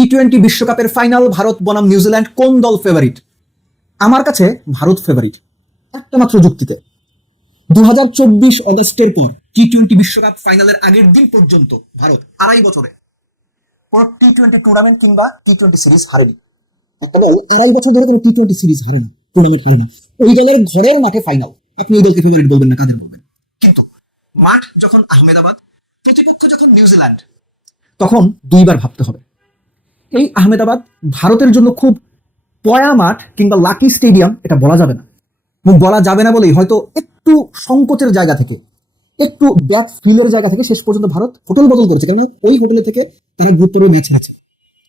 টি-20 বিশ্বকাপের ফাইনাল ভারত বনাম নিউজিল্যান্ড, কোন দল ফেভারিট? আমার কাছে ভারত ফেভারিট, একটা মাত্র যুক্তিতে। 2024 অগস্টের পর টি-20 বিশ্বকাপ ফাইনালের আগের দিন পর্যন্ত ভারত 2.5 বছরে কোন টি-20 টুর্নামেন্ট কিংবা টি-20 সিরিজ হারেনি। একটা দল 2.5 বছর ধরে কোনো টি-20 সিরিজ হারেনি, টুর্নামেন্ট হারে না। ওই দলের ঘরের মাঠে ফাইনাল, আপনি ওই দলকে ফেভারিট বলবেন না, কাদের বলবেন? কিন্তু মাঠ যখন আহমেদাবাদ, প্রতিপক্ষ যখন নিউজিল্যান্ড, তখন দুইবার ভাবতে হবে। এই আহমেদাবাদ ভারতের জন্য খুব পয়া মাঠ কিংবা লাকি স্টেডিয়াম এটা বলা যাবে না, এবং বলা যাবে না বলেই হয়তো একটু সংকোচের জায়গা থেকে, একটু ব্যাক ফিলের জায়গা থেকে শেষ পর্যন্ত ভারত হোটেল বদল করেছে, কারণ ওই হোটেলে থেকে তারা গুরুত্বপূর্ণ ম্যাচ হেরেছে,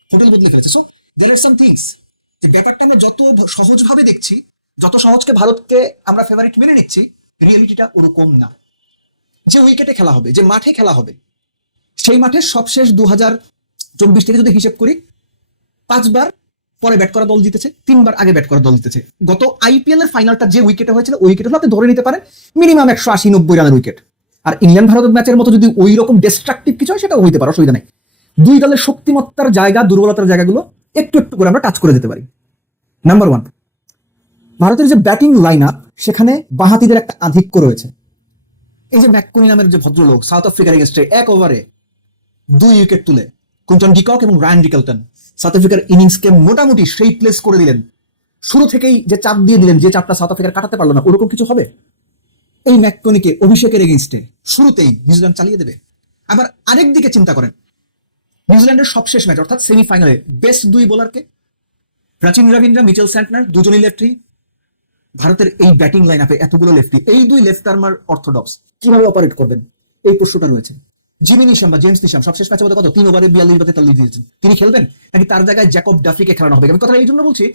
হোটেল বদলে ফেলেছে। So there R some things, যে ব্যাপারটা আমরা যত সহজভাবে দেখছি, যত সহজকে ভারতকে আমরা ফেভারিট মেনে নিচ্ছি, রিয়েলিটিটা ওরকম না। যে উইকেটে খেলা হবে, যে মাঠে খেলা হবে, সেই মাঠে সবশেষ 2024 থেকে যদি হিসেব করি, 5 বার পরে ব্যাট করা দল জিতেছে, 3 বার আগে ব্যাট করা দল জিতেছে। গত আইপিএল এর ফাইনালটা যে উইকেটে হয়েছিল, ওই উইকেটে আপনি ধরে নিতে পারেন মিনিমাম 180-90 রানের উইকেট। আর ইংল্যান্ড ভারত ম্যাচের মতো যদি ওই রকম ডিস্ট্রাকটিভ কিছু হয়, সেটাও হইতে পারে, অসুবিধা নাই। দুই দলের শক্তিমত্তার জায়গা, দুর্বলতার জায়গাগুলো একটু একটু করে আমরা টাচ করে যেতে পারি। নাম্বার 1, ভারতের যে ব্যাটিং লাইন আপ, সেখানে বাঁহাতিদের একটা আধিক্য রয়েছে। এই যে ম্যাককুনি নামের যে ভদ্রলোক, সাউথ আফ্রিকার এগেইনস্টে 1 ওভারে 2 উইকেট তুলে কুইন্টন ডিকক এবং রায়ান রিকেলটন সাউথ আফ্রিকার ইনিংসকে মোটামুটি সেই প্লেস করে দিলেন। শুরু থেকেই যে চাপ দিয়ে দিলেন, যে চাপটা সাউথ আফ্রিকার কাটাতে পারলো না, ওরকম কিছু হবে? এই ম্যাককুনিকে অভিষেকের এগেইনস্টে শুরুতেই নিউজিল্যান্ড চালিয়ে দেবে? আবার আরেক দিকে চিন্তা করেন, নিউজিল্যান্ডের সবশেষ ম্যাচ অর্থাৎ সেমিফাইনালে বেস্ট 2 বোলারকে, প্রাচীন রবীন্দ্র, মিচেল স্যান্টনার, দুজনই লেফটি। ভারতের এই ব্যাটিং লাইন আপে এতগুলো লেফটি, এই 2 লেফট আর্মার অর্থোডক্স কিভাবে অপারেট করবেন, এই প্রশ্নটা রয়েছে। জিমি নিশাম বা জেমস নিশাম সবশেষ ম্যাচে কত 3 ওভারে 42 বা 43 দিয়েছেন, তিনি খেলবেন নাকি তার জায়গায় জ্যাকব ডাফিকে খেলানো হবে? আমি কথা এই জন্য বলছি,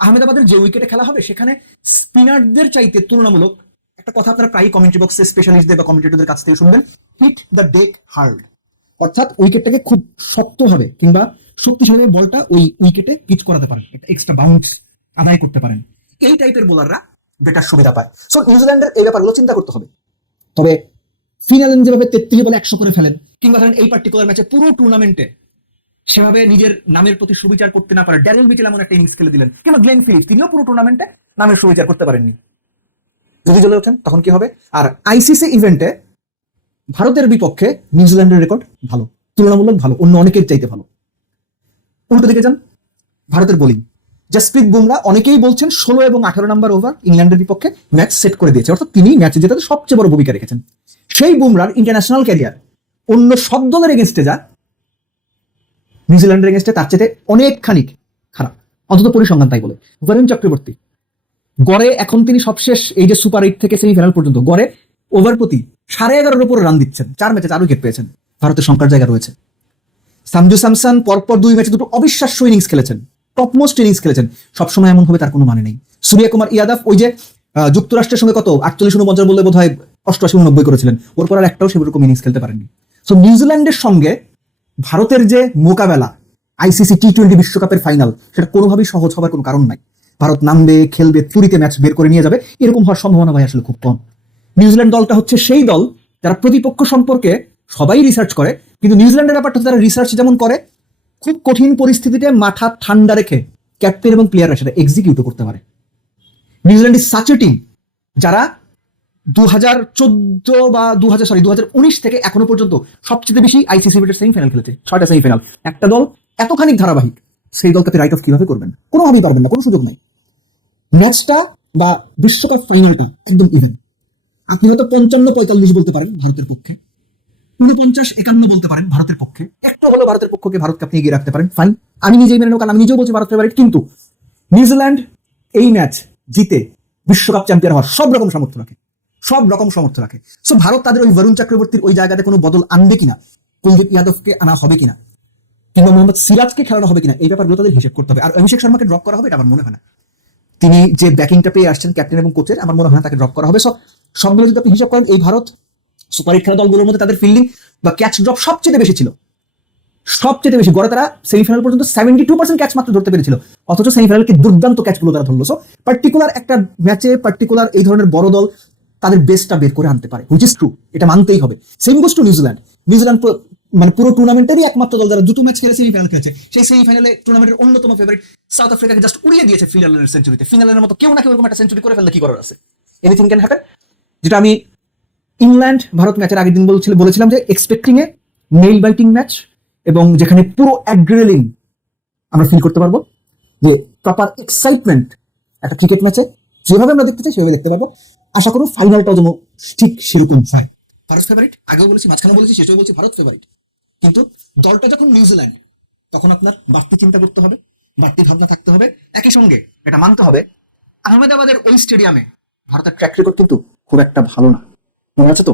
আহমেদাবাদের যে উইকেটে খেলা হবে, সেখানে স্পিনারদের চাইতে তুলনামূলক, একটা কথা আপনারা প্রায় কমেন্ট্রি বক্সে স্পেশালিস্টদের বা কমেন্টেটরদের কাছ থেকে শুনবেন, হিট দ্য ডেক হার্ড, অর্থাৎ উইকেটটাকে খুব শক্তভাবে কিংবা শক্তিশালী বলটা ওই উইকেটে পিচ করাতে পারেন, একটা এক্সট্রা বাউন্স আদায় করতে পারেন। এই টাইপের বোলাররা বেটার সুবিধা পায়। সো নিউজিল্যান্ডের এই ব্যাপারগুলো চিন্তা করতে হবে। তবে ফিনালেন যেভাবে 33 বলে 100 করে ফেলেন, কিংবা ধরেন এই পার্টিকুলার ম্যাচে পুরো টুর্নামেন্টে সেভাবে নিজের নামের প্রতি সুবিচার করতে না পারে ড্যারেল মিচেল এমন একটা ইনিংস খেলে দিলেন, কিংবা গ্লেন ফিলিপস, তিনিও পুরো টুর্নামেন্টে নামের সুবিচার করতে পারেননি, যদি জ্বলে ওঠেন তখন কি হবে? আর আইসিসি ইভেন্টে ভারতের বিপক্ষে নিউজিল্যান্ডের রেকর্ড ভালো, তুলনামূলক ভালো, অন্য অনেকের চাইতে ভালো। উল্টো দিকে যান, ভারতের বোলিং, জসপ্রীত বুমরা, অনেকেই বলছেন 16 এবং 18 নম্বর ওভার ইংল্যান্ডের বিপক্ষে ম্যাচ সেট করে দিয়েছে, অর্থাৎ তিনি ম্যাচে জেতাতে সবচেয়ে বড় ভূমিকা রেখেছেন। সেই বুমরার ইন্টারন্যাশনাল ক্যারিয়ার অন্য সব দলের এগেনস্টে যা, নিউজিল্যান্ডের এগেনস্টে তার চেয়ে অনেকখানি খারাপ, অন্তত পরিসংখ্যান তাই বলে। বরুণ চক্রবর্তী গড়ে এখন তিনি সবশেষ এই যে সুপার 8 থেকে সেমিফাইনাল পর্যন্ত গড়ে ওভার প্রতি 11.5 উপরে রান দিচ্ছেন, 4 ম্যাচে 4 উইকেট পেয়েছেন, ভারতের সংখ্যার জায়গা রয়েছে। সামজু স্যামসন পরপর 2 ম্যাচে 2 অবিশ্বাস্য ইনিংস খেলেছেন, টপমোস্ট ইনিংস খেলেছেন, সবসময় এমন হবে তার কোনো মানে নেই। সূর্য কুমার ইয়াদব, ওই যে যুক্তরাষ্ট্রের সঙ্গে কত 48-49 বললে বোধ হয় 88-89 করেছিলেন, ওর পর আর একটাও সেরকম ইনিংস খেলতে পারেননি। সো নিউজিল্যান্ডের সঙ্গে ভারতের যে মোকাবেলা আইসিসি টি-20 বিশ্বকাপের ফাইনাল, সেটা কোনোভাবেই সহজ হবার কোনো কারণ নাই। ভারত নামবে, খেলবে, তুরিতে ম্যাচ বের করে নিয়ে যাবে, এরকম হওয়ার সম্ভাবনা ভাই আসলে খুব কম। নিউজিল্যান্ড দলটা হচ্ছে সেই দল যারা প্রতিপক্ষ সম্পর্কে সবাই রিসার্চ করে, কিন্তু নিউজিল্যান্ডের ব্যাপারটা তারা রিসার্চ যেমন করে, খুব কঠিন পরিস্থিতিতে মাথা ঠান্ডা রেখে ক্যাপ্টেন এবং প্লেয়াররা সেটা এক্সিকিউট করতে পারে। New Zealand is such a team যারা 2019 থেকে এখনো পর্যন্ত সবচেয়ে বেশি আইসিসি ইভেন্টের সেমিফাইনাল খেলেছে, 6টা সেমিফাইনাল। একটা দল এতখানি ধারাবাহিক, সেই দলকে রাইট অফ কিভাবে করবেন? কোনোভাবেই পারবেন না, কোনো সুযোগ নাই। ম্যাচটা বা বিশ্বকাপ ফাইনালটা একদম ইভেন। আপনি হয়তো 55-45 বলতে পারেন ভারতের পক্ষে, 49-51 বলতে পারেন ভারতের পক্ষে, একটু হলো ভারতের পক্ষকে ভারতকে আপনি এগিয়ে রাখতে পারেন, ফাইন, আমি নিজেই মেনে নেব, কারণ আমি নিজেও বলছি ভারত ফেভারিট। কিন্তু নিউজিল্যান্ড এই ম্যাচ জিতে বিশ্বকাপ চ্যাম্পিয়ন হওয়ার সব রকম সামর্থ্য রাখে, সব রকম সামর্থ্য রাখে। সো ভারত তাদের ওই বরুণ চক্রবর্তীর ওই জায়গাতে কোনো বদল আনবে কিনা, কুলদীপ যাদবকে আনা হবে কিনা, কিংবা মোহাম্মদ সিরাজকে খেলানো হবে কিনা, এই ব্যাপারগুলো তাদের হিসেব করতে হবে। আর অভিষেক শর্মাকে ড্রপ করা হবে এটা আমার মনে হয় না। তিনি যে ব্যাকিংটা পেয়ে আসছেন ক্যাপ্টেন এবং কোচের, আমার মনে হয় না তাকে ড্রপ করা হবে। সবগুলো যদি আপনি হিসাব করেন, এই ভারত সুপার 8 খেলা দলগুলোর মধ্যে তাদের ফিল্ডিং বা ক্যাচ ড্রপ সবচেয়ে বেশি ছিল, সবচেয়ে বেশি। গড়ে তারা সেমিফাইনাল পর্যন্ত 72% ক্যাচ মাত্র ধরতে পেরেছিল, অথচ সেমিফাইনালকে দুর্দান্ত ক্যাচগুলো তারা ধরলো। সো পার্টিকুলার একটা ম্যাচে পার্টিকুলার এই ধরনের বড় দল তাদের বেস্টটা বের করে আনতে পারে, হুইচ ইজ ট্রু, এটা মানতেই হবে। Same goes to New Zealand. New Zealand মানে পুরো টুর্নামেন্টেরই একমাত্র দল যারা দুটো ম্যাচ খেলে সেমিফাইনাল খেলেছে, সেই সেমিফাইনালে টুর্নামেন্টের অন্যতম ফেভারিট সাউথ আফ্রিকাকে জাস্ট উড়িয়ে দিয়েছে ফিনালের সেঞ্চুরিতে। ফিনালের মতো কেউ না কেউ এরকম একটা সেঞ্চুরি করে ফেললে কি করার আছে? Anything can happen. যেটা আমি ইংল্যান্ড ভারত ম্যাচের আগের দিন বলেছিলাম যে এক্সপেক্টিং এ নেইল বাইটিং ম্যাচ, এবং যেখানে পুরো অ্যাড্রেনালিন আমরা ফিল করতে পারবো, যে প্রপার এক্সাইটমেন্ট একটা ক্রিকেট ম্যাচে যেভাবে আমরা দেখতে চাই সেভাবে দেখতে পারবো। আশা করব ফাইনালটাও যেন ঠিক সেরকম হয়। ভারত ফেভারিট, আগেও বলেছি, মাঝখানে বলেছি, শেষেও বলছি ভারত ফেভারিট। কিন্তু দলটা যখন নিউজিল্যান্ড, তখন আপনার বাড়তি চিন্তা করতে হবে, বাড়তি ভাবনা থাকতে হবে। একই সঙ্গে এটা মানতে হবে আহমেদাবাদের ওই স্টেডিয়ামে ভারতের ট্র্যাক রেকর্ড কিন্তু খুব একটা ভালো না, মনে আছে তো?